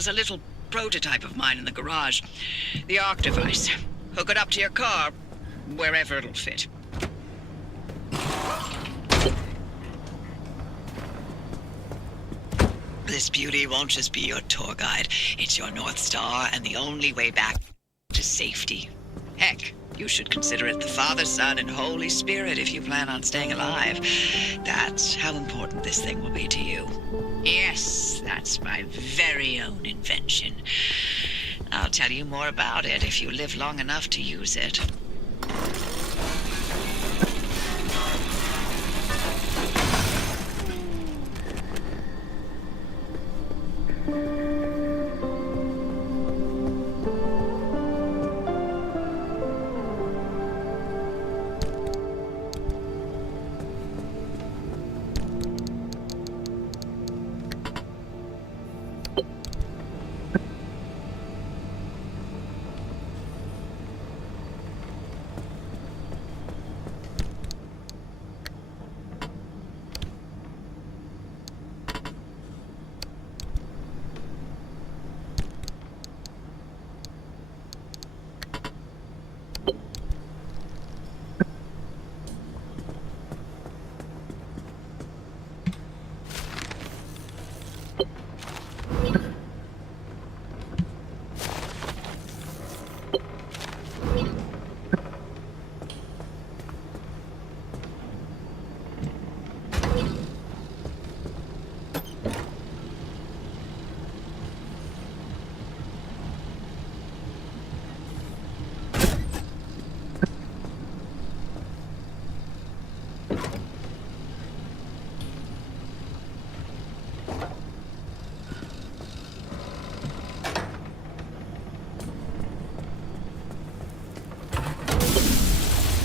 There's a little prototype of mine in the garage. The arc device. Hook it up to your car, wherever it'll fit. This beauty won't just be your tour guide. It's your North Star and the only way back to safety. Heck, you should consider it the Father, Son, and Holy Spirit if you plan on staying alive. That's how important this thing will be to you. Yes, that's my very own invention. I'll tell you more about it if you live long enough to use it.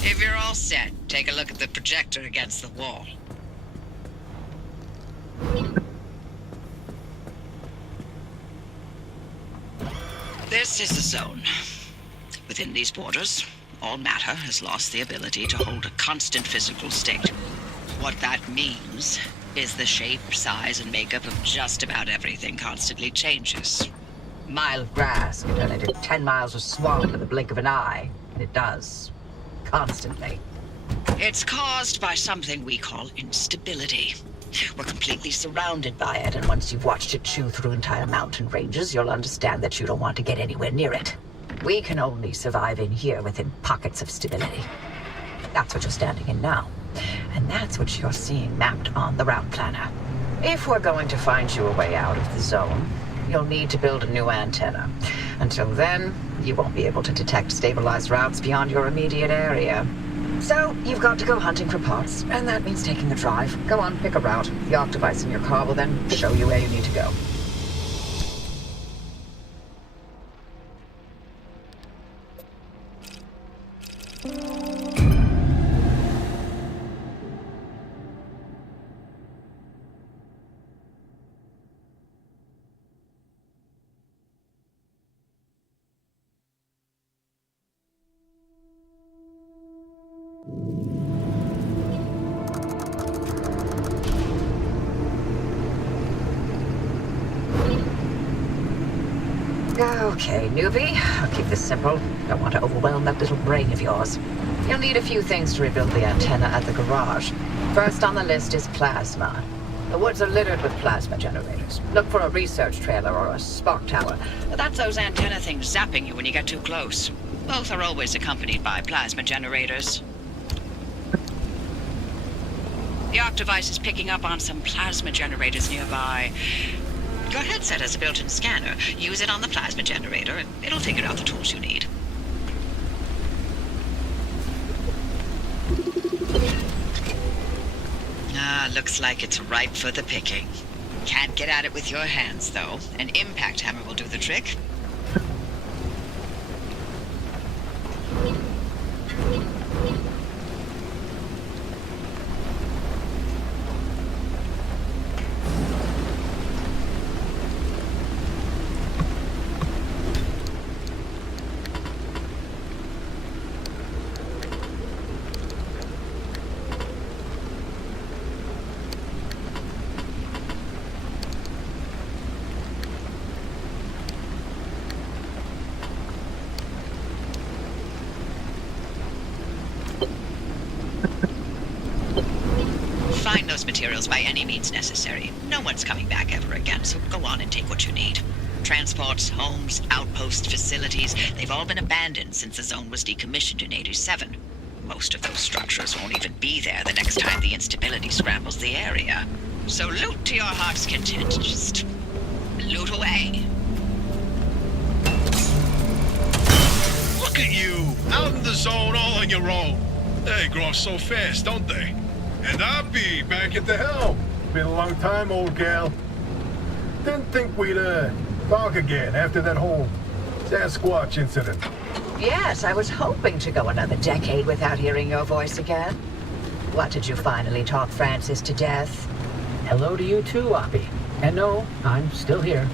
If you're all set, take a look at the projector against the wall. This is the zone. Within these borders, all matter has lost the ability to hold a constant physical state. What that means is the shape, size, and makeup of just about everything constantly changes. A mile of grass can turn into 10 miles of swamp in the blink of an eye, and it does. Constantly. It's caused by something we call instability. We're completely surrounded by it, and once you've watched it chew through entire mountain ranges, you'll understand that you don't want to get anywhere near it. We can only survive in here within pockets of stability. That's what you're standing in now. And that's what you're seeing mapped on the route planner. If we're going to find you a way out of the zone, you'll need to build a new antenna. Until then, you won't be able to detect stabilized routes beyond your immediate area. So, you've got to go hunting for parts, and that means taking the drive. Go on, pick a route. The arc device in your car will then show you where you need to go. Okay, newbie, I'll keep this simple. Don't want to overwhelm that little brain of yours. You'll need a few things to rebuild the antenna at the garage. First on the list is plasma. The woods are littered with plasma generators. Look for a research trailer or a spark tower. That's those antenna things zapping you when you get too close. Both are always accompanied by plasma generators. The arc device is picking up on some plasma generators nearby. Your headset has a built-in scanner. Use it on the plasma generator, and it'll figure out the tools you need. Looks like it's ripe for the picking. Can't get at it with your hands, though. An impact hammer will do the trick. those materials by any means necessary. No one's coming back ever again, so go on and take what you need. Transports, homes, outpost facilities, they've all been abandoned since the zone was decommissioned in 87. Most of those structures won't even be there the next time the instability scrambles the area. So loot to your heart's content. Just loot away. Look at you, out in the zone all on your own. They grow up so fast, don't they? And I'll be back at the helm. Been a long time, old gal. Didn't think we'd, talk again after that whole Sasquatch incident. Yes, I was hoping to go another decade without hearing your voice again. What did you finally talk Francis to death? Hello to you too, Oppie. And no, I'm still here.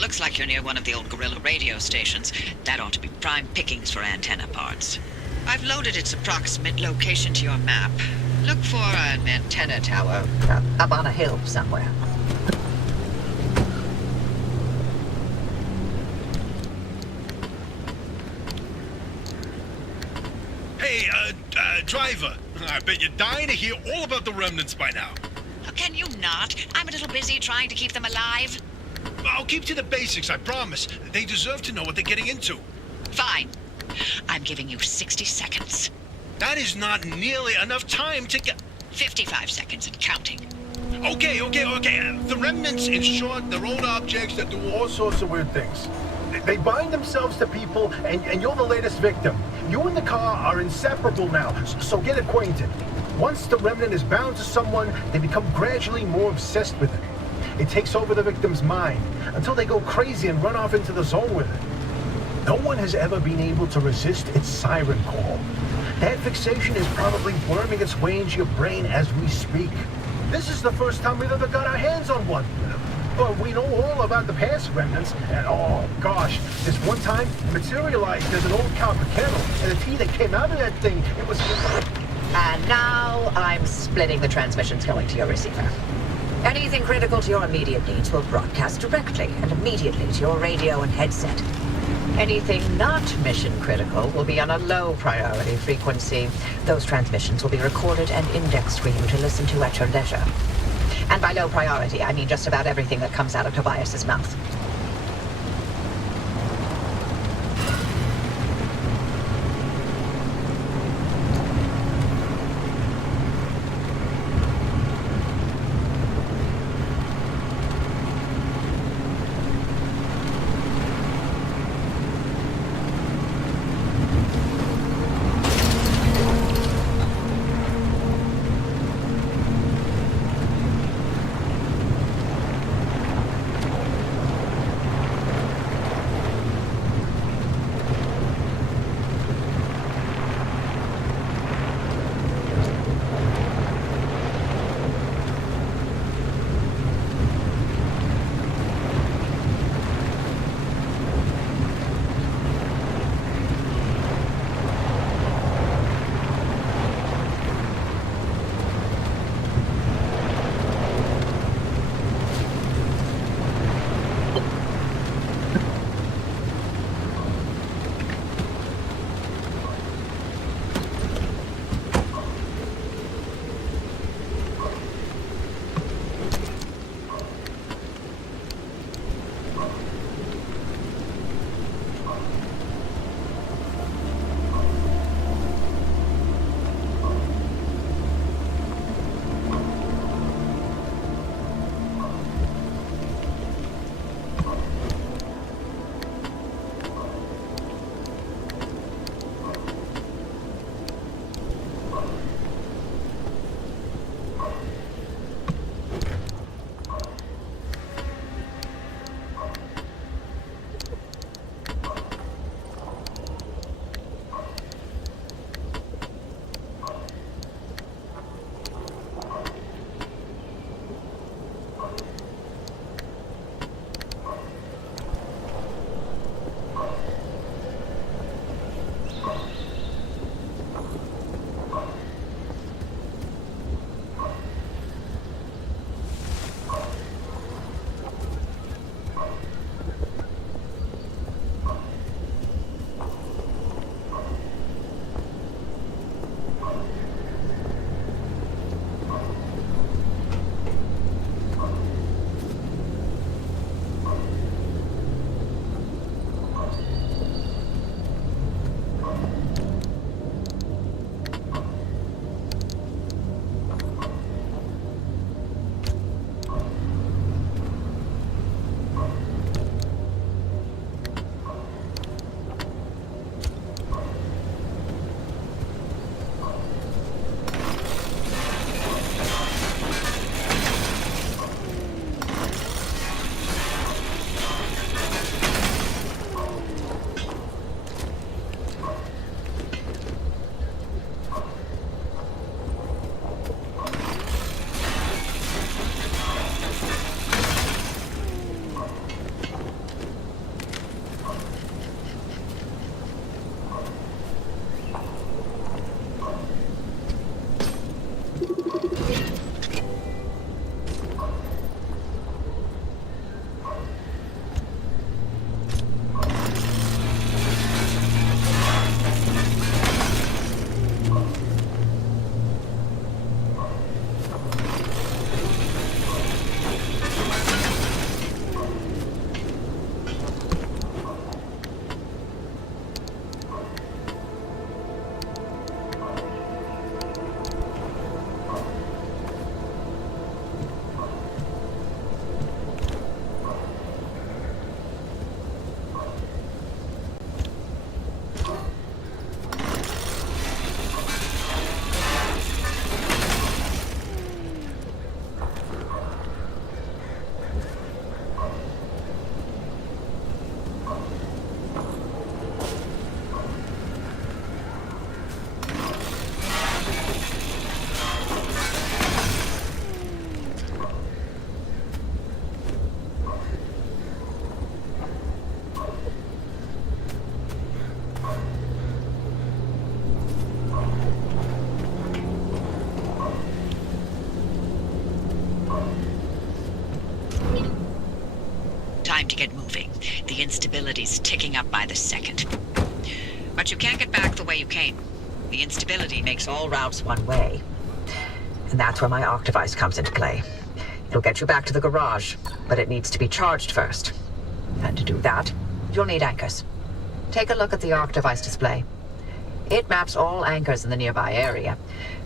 Looks like you're near one of the old guerrilla radio stations. That ought to be prime pickings for antenna parts. I've loaded its approximate location to your map. Look for an antenna tower. Up on a hill somewhere. Hey, driver, I bet you're dying to hear all about the remnants by now. Can you not? I'm a little busy trying to keep them alive. I'll keep to the basics, I promise. They deserve to know what they're getting into. Fine. I'm giving you 60 seconds. That is not nearly enough time to get... 55 seconds and counting. Okay. The remnants, in short, they're old objects that do All sorts of weird things. They bind themselves to people, and you're the latest victim. You and the car are inseparable now, so get acquainted. Once the remnant is bound to someone, they become gradually more obsessed with it. It takes over the victim's mind until they go crazy and run off into the zone with it. No one has ever been able to resist its siren call. That fixation is probably worming its way into your brain as we speak. This is the first time we've ever got our hands on one. But we know all about the past remnants, and oh gosh, this one time materialized as an old copper kettle, and the tea that came out of that thing, it was... And now I'm splitting the transmissions going to your receiver. Anything critical to your immediate needs will broadcast directly and immediately to your radio and headset. Anything not mission critical will be on a low priority frequency. Those transmissions will be recorded and indexed for you to listen to at your leisure. And by low priority, I mean just about everything that comes out of Tobias's mouth. Time to get moving. The instability's ticking up by the second. But you can't get back the way you came. The instability makes all All routes one way. And that's where my arc device comes into play. It'll get you back to the garage, but it needs to be charged first. And to do that, you'll need anchors. Take a look at the arc device display. It maps all anchors in the nearby area.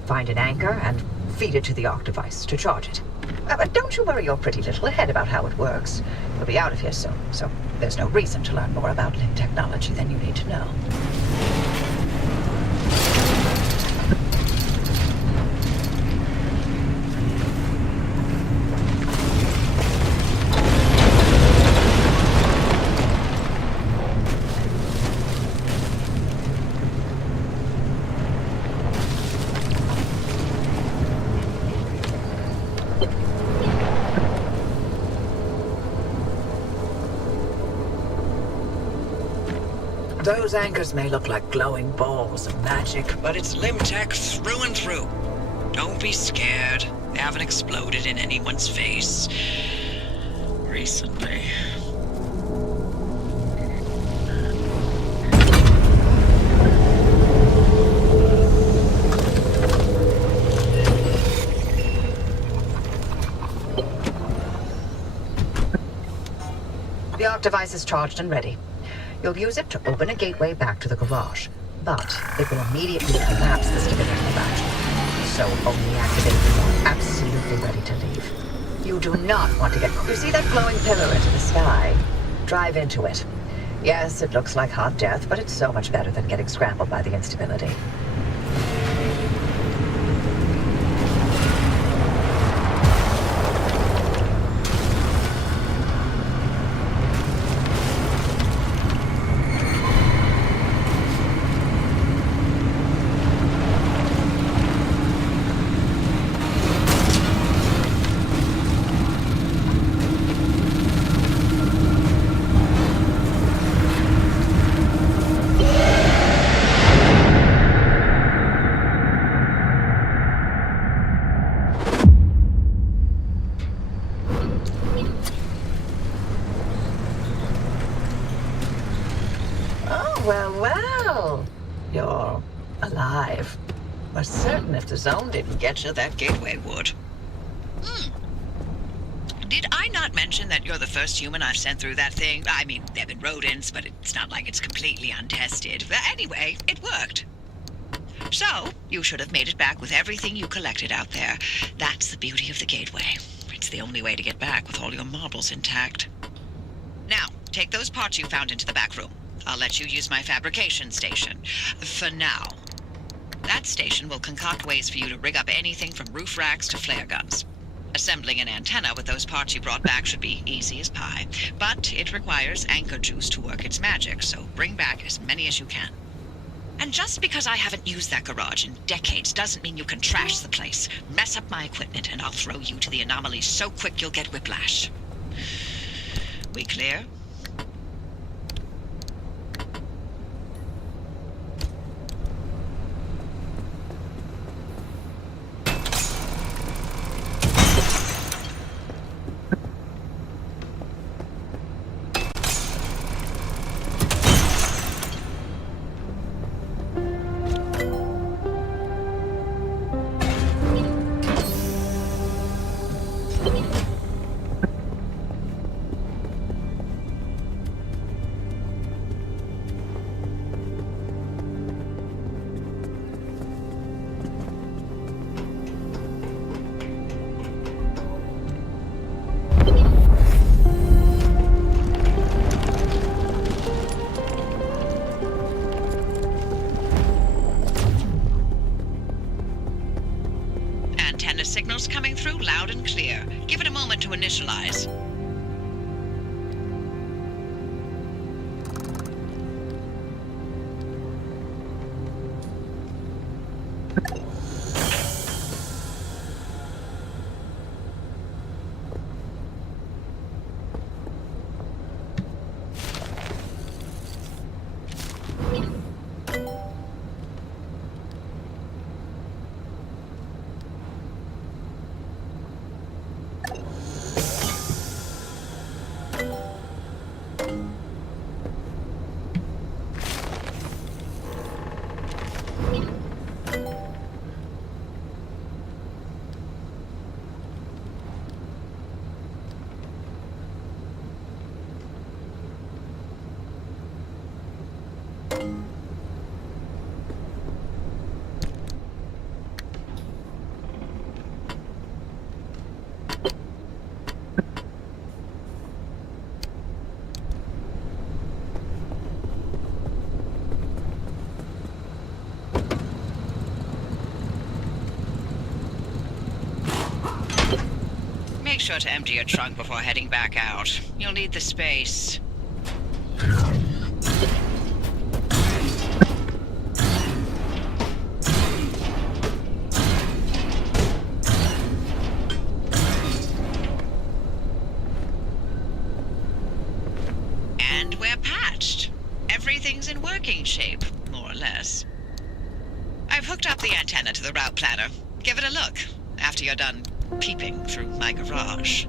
Find an anchor and feed it to the arc device to charge it. But don't you worry your pretty little head about how it works. You'll be out of here soon, so there's no reason to learn more about Link technology than you need to know. Those anchors may look like glowing balls of magic, But it's Limtech through and through. Don't be scared. They haven't exploded in anyone's face. Recently. The arc device is charged and ready. You'll use it to open a gateway back to the garage, but it will immediately collapse the stability battery. So only activate when you're absolutely ready to leave. You do not want to get... You see that glowing pillar into the sky? Drive into it. Yes, it looks like hot death, but it's so much better than getting scrambled by the instability. Well. You're alive. We're certain if the zone didn't get you, that Gateway would. Did I not mention that you're the first human I've sent through that thing? I mean, there've been rodents, but it's not like it's completely untested. But anyway, it worked. So, you should have made it back with everything you collected out there. That's the beauty of the gateway. It's the only way to get back with all your marbles intact. Now, take those parts you found into the back room. I'll let you use my fabrication station. For now. That station will concoct ways for you to rig up anything from roof racks to flare guns. Assembling an antenna with those parts you brought back should be easy as pie. But it requires anchor juice to work its magic, so bring back as many as you can. And just because I haven't used that garage in decades doesn't mean you can trash the place. Mess up my equipment and I'll throw you to the anomalies so quick you'll get whiplash. We clear? Signals coming through loud and clear. Give it a moment to initialize. sure to empty your trunk before heading back out. You'll need the space. And we're patched. Everything's in working shape, more or less. I've hooked up the antenna to the route planner. Give it a look after you're done peeping through my garage.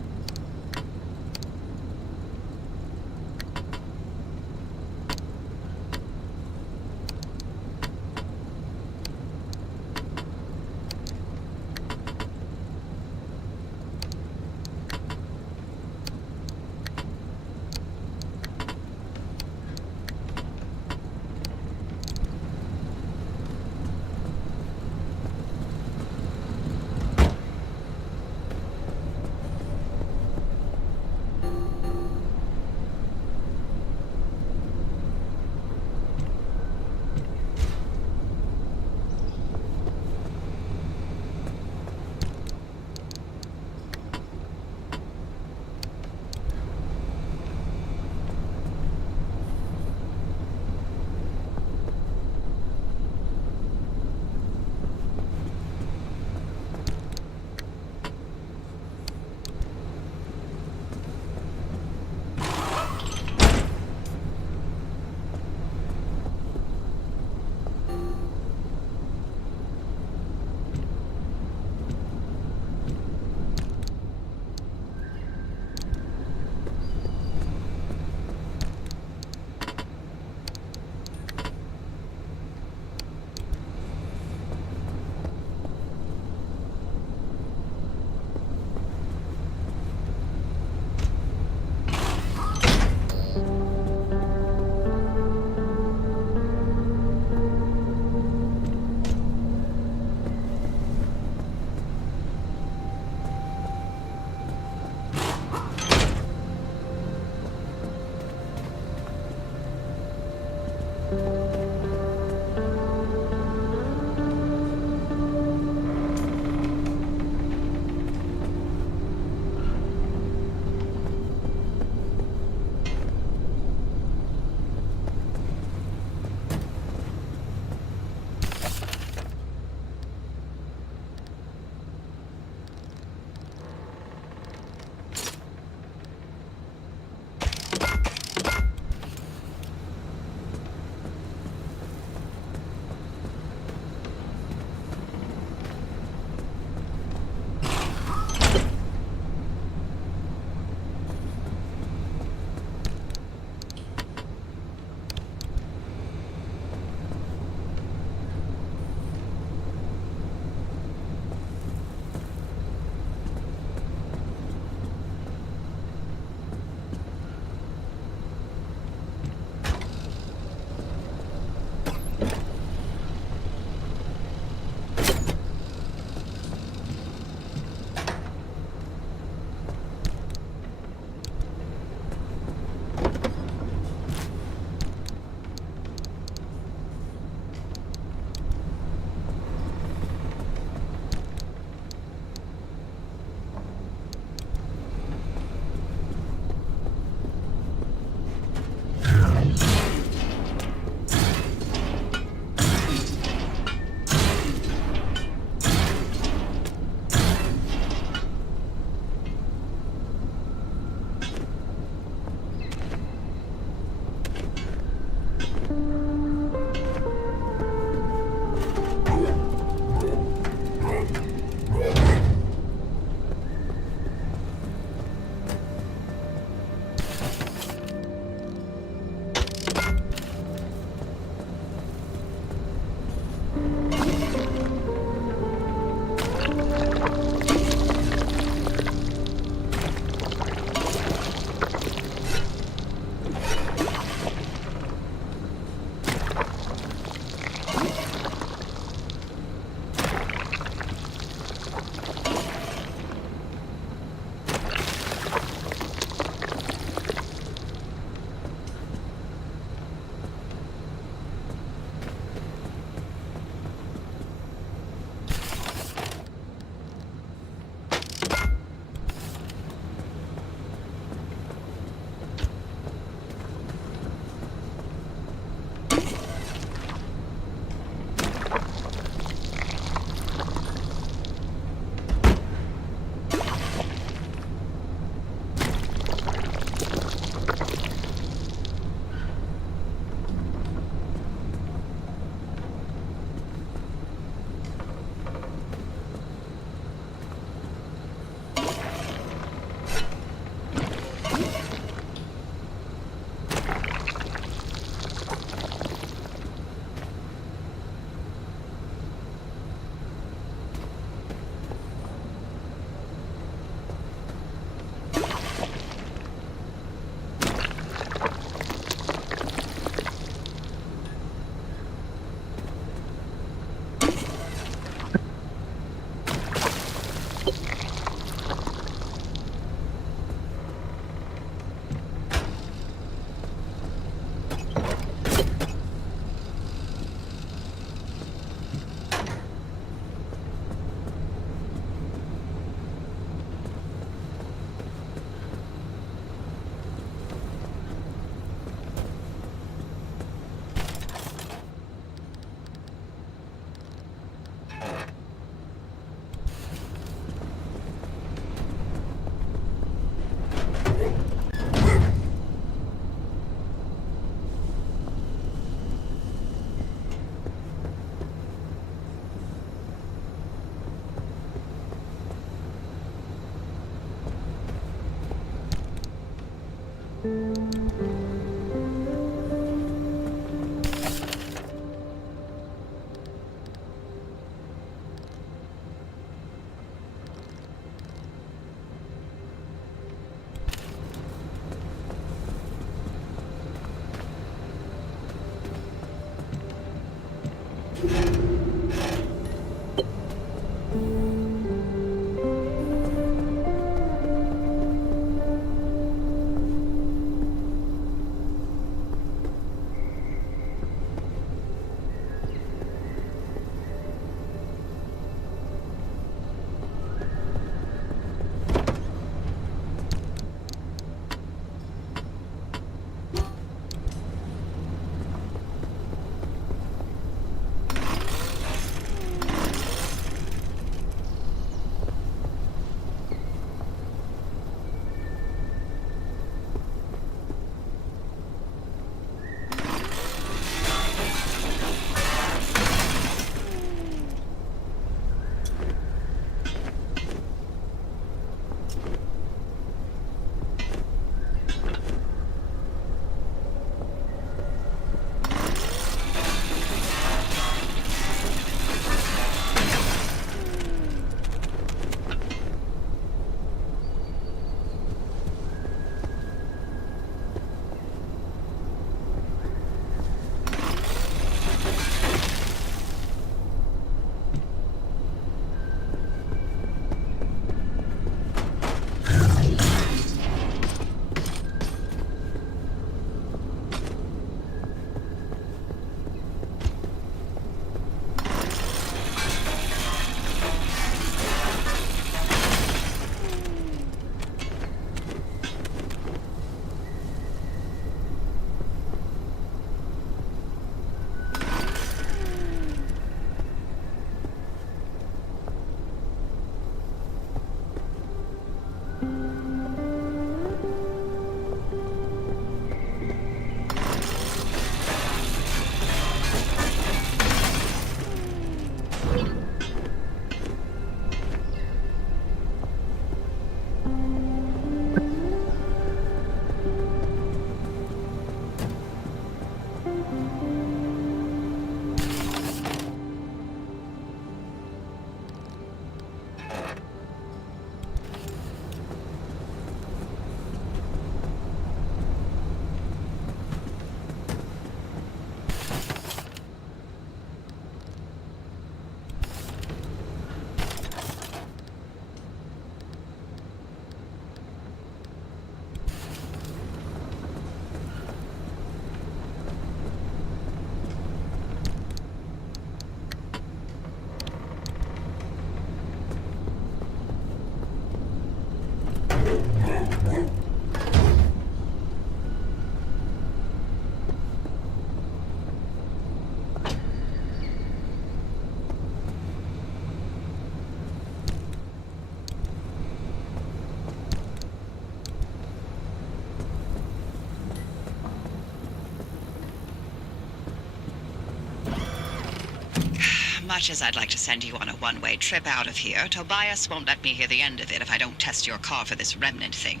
Much as I'd like to send you on a one-way trip out of here, Tobias won't let me hear the end of it if I don't test your car for this remnant thing.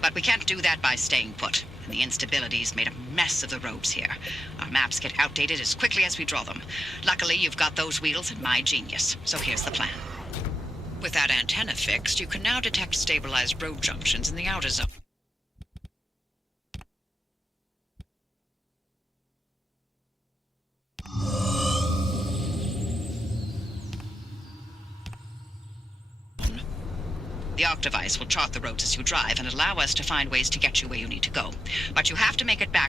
But we can't do that by staying put, and the instability's made a mess of the roads here. Our maps get outdated as quickly as we draw them. Luckily, you've got those wheels and my genius, so here's the plan. With that antenna fixed, you can now detect stabilized road junctions in the outer zone. The Arc device will chart the roads as you drive and allow us to find ways to get you where you need to go. But you have to make it back